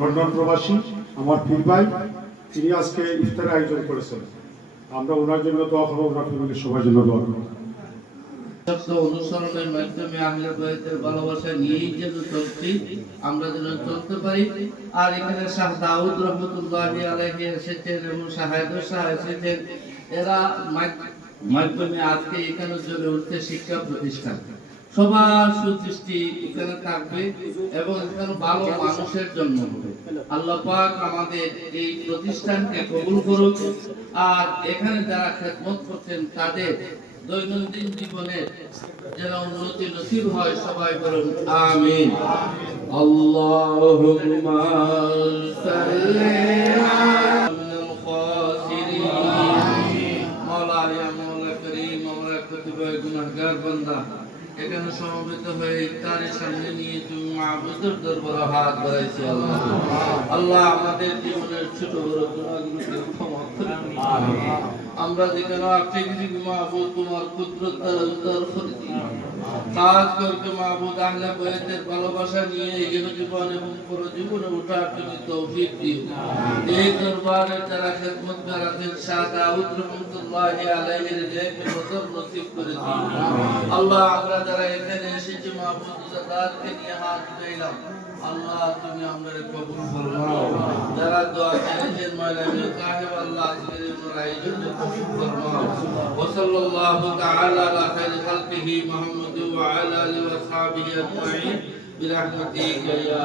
London প্রবাসী আমার পীর ভাই, তিনি আজকে ইফতারের আয়োজন করেছেন। আমরা ওনার জন্য দোয়া করব, ওনার ফ্যামিলির সবার জন্য দোয়া করব। অনুসরণের মাধ্যমে আহলে বাইতের ভালোবাসা নিয়েই যেন চলছি, আমরা যেন চলতে পারি। আর এখানে শাহ দাউদ রহমতুল্লাহি আলাইহি এসেছেন এবং শাহাদুর শাহ এসেছেন। এরা মাধ্যমে আজকে এখানে চলে উঠছে শিক্ষা প্রতিষ্ঠান। সবার সুদৃষ্টি এখানে থাকবে এবং এখানে ভালো মানুষের জন্য হবে। আল্লাহ পাক আমাদের এই প্রতিষ্ঠানকে কবুল করুক। আর এখানে যারা খেদমত করছেন তাদের দৈনন্দিন জীবনের যেন উন্নতি নসিব হয়, সবাই বলুন আমিন। আল্লাহুম্মা সাল্লি আলাল খাসিরিন। মাওলা ইয়া মাওলা করিম, আমরা কতিপয় গুনাহগার বান্দা এখানে সমবেত হয়ে ইফতারের সামনে নিয়ে তুমি মাহবুবের দরবারে হাত বাড়াইছি। আল্লাহ আল্লাহ আমাদের জীবনের ছোট বড় গুনাহগুলোকে ক্ষমা করে দিন। আমরা যেখানে আত্মীয় মাহবুব তোমার কুদরত দ্বারা উদ্ধার করে দিন। কাজ করতে মাহবুব আহলে বাইতের ভালোবাসা নিয়ে এগিয়ে জীবন এবং পুরো জীবনে ওঠার জন্য তৌফিক দিও। এই দরবারে যারা খেদমতগার আছেন শাহ দাউদ রহমতুল্লাহি আলাইহির নেক বদর নসিব করে দিন। আল্লাহ আমরা যারা এখানে এসেছি মাহবুব জাদাতকে নিয়ে হাত উঠাইলাম, আল্লাহ তুমি আমাদের কবুল ফরমাও। যারা দোয়া করেছেন মাওলানা সাহেব, আল্লাহ আজকের আয়োজন কবুল ফরমাও। ওয়া সাল্লাল্লাহু তাআলা আলা খাইরি খালকিহি মুহাম্মদ ওয়া আলা আলিহি ওয়া সাহবিহি আজমাইন বিরহমাতিকা ইয়া